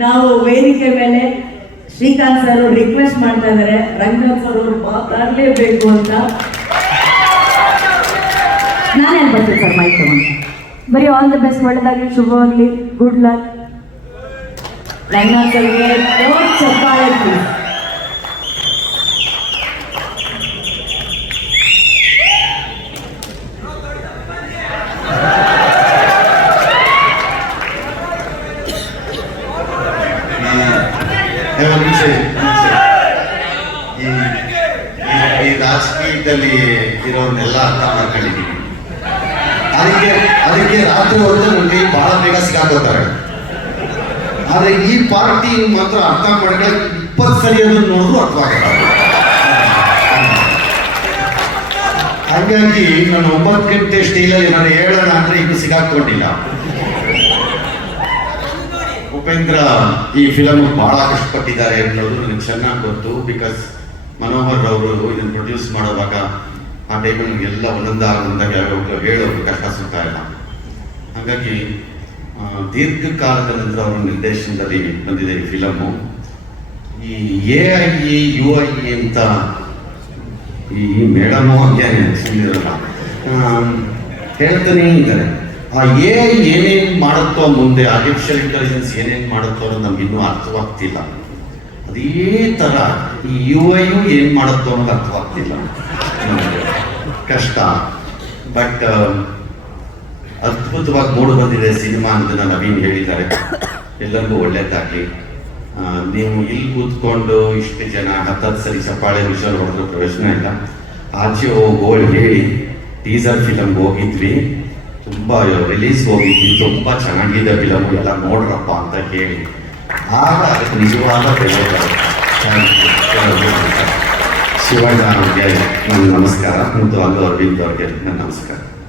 ನಾವು ವೇದಿಕೆ ಮೇಲೆ ಶ್ರೀಕಾಂತ್ ಸರ್ ರಿಕ್ವೆಸ್ಟ್ ಮಾಡ್ತಾ ಇದ್ದಾರೆ ರಂಗನಾಥ್ ಸರ್ ಅವರು ಮಾತಾಡಲೇಬೇಕು ಅಂತ. ನಾನೇನು ಬರ್ತೀನಿ ಸರ್ ಮೈಕ್ ಬರೀ ಆಲ್ ದ ಬೆಸ್ಟ್ ಒಳ್ಳೆದಾಗಲಿ ಶುಭವಾಗಲಿ ಗುಡ್ ಲಕ್ ರಂಗನಾಥ್ ಸರ್ಗೆ ಚಪ್ಪಾಳೆ ನಿಮಿಷ ಇರಿ, ಈ ರಾಜಕೀಯದಲ್ಲಿ ಇರೋನ್ನೆಲ್ಲ ಅರ್ಥ ಮಾಡ್ಕೊಂಡಿದ್ದೀವಿ ಅದಕ್ಕೆ ಅದಕ್ಕೆ ರಾತ್ರಿ ಹೊತ್ತು ನಮಗೆ ಬಹಳ ಬೇಗ ಸಿಗಾಕೋತಾರೆ ಆದರೆ ಈ ಪಾರ್ಟಿ ಮಾತ್ರ ಅರ್ಥ ಮಾಡ್ಕೊಳ್ಳಿ ಇಪ್ಪತ್ತು ಸರಿ ಅದನ್ನು ನೋಡಿದ್ರು ಅರ್ಥವಾಗಲ್ಲ ಹಾಗಾಗಿ ನಾನು ಒಂಬತ್ತು ಗಂಟೆ ಸ್ಟೀಲಲ್ಲಿ ನಾನು ಹೇಳೋಣ ಅಂದ್ರೆ ಇನ್ನು ಸಿಗಾಕೊಂಡಿಲ್ಲ ಉಪೇಂದ್ರ ಈ ಫಿಲಮ್ ಬಹಳ ಕಷ್ಟಪಟ್ಟಿದ್ದಾರೆ ಅನ್ನೋದು ನನಗೆ ಚೆನ್ನಾಗಿ ಗೊತ್ತು ಬಿಕಾಸ್ ಮನೋಹರ್ ಅವರು ಇದನ್ನು ಪ್ರೊಡ್ಯೂಸ್ ಮಾಡುವಾಗ ಆ ಟೈಮಲ್ಲಿ ನನಗೆಲ್ಲ ಒಂದೊಂದಾಗ ಒಂದಾಗ ಯಾವಾಗಲೂ ಹೇಳೋದು ಕಷ್ಟ ಸಿಗ್ತಾ ಇಲ್ಲ. ಹಾಗಾಗಿ ದೀರ್ಘಕಾಲದ ನಂತರ ಅವರ ನಿರ್ದೇಶನದಲ್ಲಿ ಬಂದಿದೆ ಈ ಫಿಲಮ್ಮು ಈ ಎ ಐ ಯು ಐ ಅಂತ ಈ ಮೇಡಮು ಹಾಗೆ ಸುಮ್ಮನಿರಲ್ಲ ಹೇಳ್ತಾನೇ ಇದ್ದಾರೆ. ಆ ಐ ಏನೇನು ಮಾಡುತ್ತೋ ಮುಂದೆ ಆರ್ಟಿಫಿಷಿಯಲ್ ಇಂಟೆಲಿಜೆನ್ಸ್ ಏನೇನು ಮಾಡುತ್ತೋ ಅನ್ನೋದು ನಮ್ಗೆ ಇನ್ನೂ ಅರ್ಥವಾಗ್ತಿಲ್ಲ. ಅದೇ ಥರ ಈ ಯು ಐಯು ಏನು ಮಾಡುತ್ತೋ ಅನ್ನೋದು ಅರ್ಥವಾಗ್ತಿಲ್ಲ. ಕಷ್ಟ. ಬಟ್ ಅದ್ಭುತವಾಗಿ ಮೂಡು ಬಂದಿದೆ ಸಿನಿಮಾ ಅಂತ ನವೀನ್ ಹೇಳಿದ್ದಾರೆ. ಎಲ್ಲರಿಗೂ ಒಳ್ಳೇದಾಗಲಿ. ನೀವು ಇಲ್ಲಿ ಕೂತ್ಕೊಂಡು ಇಷ್ಟು ಜನ ಹತ್ತತ್ತು ಸರಿ ಚಪ್ಪಾಳೆ ವಿಷಯ ಹೊಡೆದ್ರು ಪ್ರಯೋಜನ ಇಲ್ಲ. ಆಚೆ ಹೋಗಿ ಹೇಳಿ ಟೀಸರ್ ಫಿಲಮ್ ಹೋಗಿದ್ವಿ. ತುಂಬ ರಿಲೀಸ್ ಹೋಗಿದ್ವಿ ತುಂಬ ಚೆನ್ನಾಗಿದೆ ಫಿಲಮ್ ಎಲ್ಲ ನೋಡ್ರಪ್ಪ ಅಂತ ಹೇಳಿ. ಆಗ ಅದಕ್ಕೆ ನಿಜವಾದ. Thank ಶಿವಣ್ಣ ಅವ್ರಿಗೆ ನನ್ನ ನಮಸ್ಕಾರ. ಮತ್ತು ಅಲ್ಲೂ ಅರವಿಂದ್ ಅವ್ರಿಗೆ ನನ್ನ ನಮಸ್ಕಾರ.